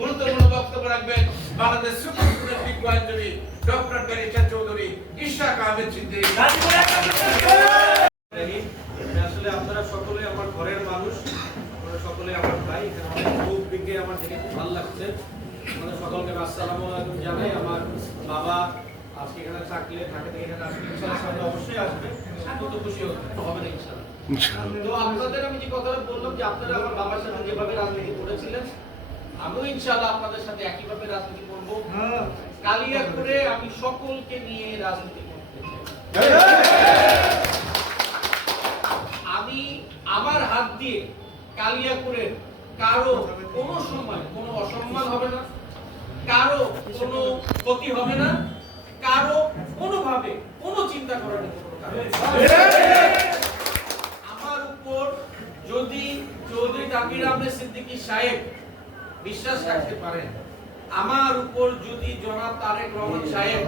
গুরুত্বপূর্ণ বক্তব্য রাখবেন বাংলাদেশ সুপ্রিম কোর্টের বিজ্ঞ আইনজীবী ডক্টর ব্যারিস্টার চৌধুরী ইশাক আহমেদ সিদ্দিকী। আসলে আপনারা সকলে আমার ঘরের মানুষ, আপনারা সকলে আমার ভাই, এখানে অনেক লোক দিকে আমার দেখে খুব ভালো লাগছে। আমাদের সকলকে আসসালামু আলাইকুম জানাই। আমার বাবা আজকে এখানে থাকলে এখানে আসলে ইনশাআল্লাহ সামনে অবশ্যই আসবে, কত খুশি হবে না ইনশাআল্লাহ। তো আপনাদের আমি যে কথাটা বললাম যে আপনারা আমার বাবার সাথে যেভাবে রাজনীতি করেছিলেন, আমিও ইনশাআল্লাহ আপনাদের সাথে একইভাবে রাজনীতি করব। কালিয়াকৈরে আমি সকলকে নিয়ে রাজনীতি করতে চাই। আমি আমার হাত দিয়ে কালিয়াকৈরের কারো কোনো সময় কোনো অসম্মান হবে না, কারো কোনো ক্ষতি হবে না, কারো কোনোভাবে কোনো চিন্তা করার কোনো কারণ আমার উপর যদি চৌধুরী তানভীর আহমেদ সিদ্দিকী সাহেব বিশ্বাস রাখতে পারেন, আমার উপর যদি জনাব তারেক রহমান সাহেব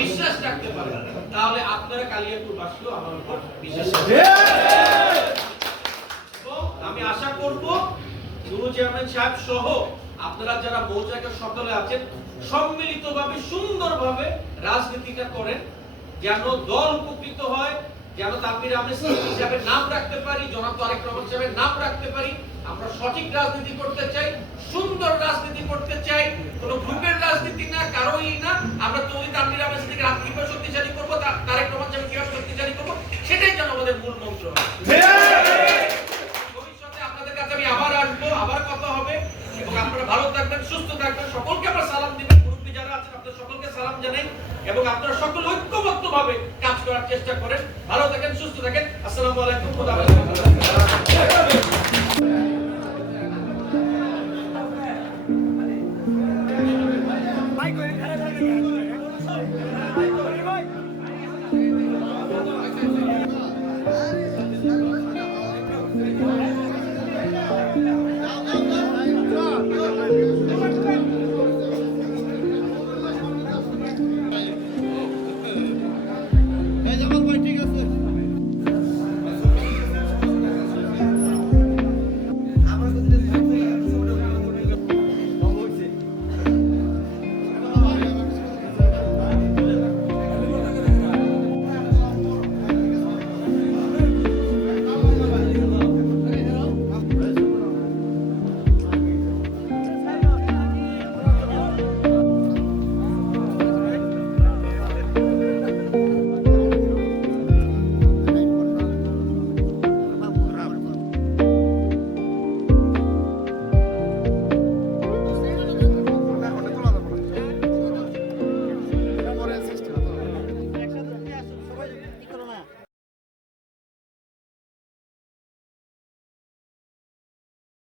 বিশ্বাস রাখতে পারেন, তাহলে আপনারা কালিয়াকৈরবাসীও আমার উপর বিশ্বাস রাখবেন। আমি আশা করব নুরু চেয়ারম্যান সাহেব সহ আপনারা যারা মৌজাকে সকলে আছেন সম্মিলিতভাবে সুন্দরভাবে রাজনীতিটা করেন, যেন দল উপকৃত হয়, যেন তানভীর আহমেদ সিদ্দিকী সাহেবের নাম রাখতে পারি, জনাব তারেক রহমান সাহেবের নাম রাখতে পারি। আমরা সঠিক রাজনীতি করতে চাই, সুন্দর রাজনীতি করতে চাই, কোন গ্রুপের রাজনীতি না, কারোই না। আমরা চৌধুরী তানভীর আহমেদ সিদ্দিকীর হাত কিভাবে শক্তিশালী করবো, তারেক রহমান সাহেব কিভাবে শক্তিশালী করবো, সেটাই যেন আমাদের মূল মন্ত্র হয়। ভবিষ্যতে আপনাদের কাছে আমি আবার আসবো, আবার কথা হবে, এবং আপনারা ভালো থাকবেন, সুস্থ থাকবেন। সকলকে আমরা সালাম দিবেন, মুরব্বী যারা আছেন আপনাদের সকলকে সালাম জানাই, এবং আপনারা সকল ঐক্যবদ্ধভাবে কাজ করার চেষ্টা করেন। ভালো থাকেন, সুস্থ থাকেন। আসসালামু আলাইকুম।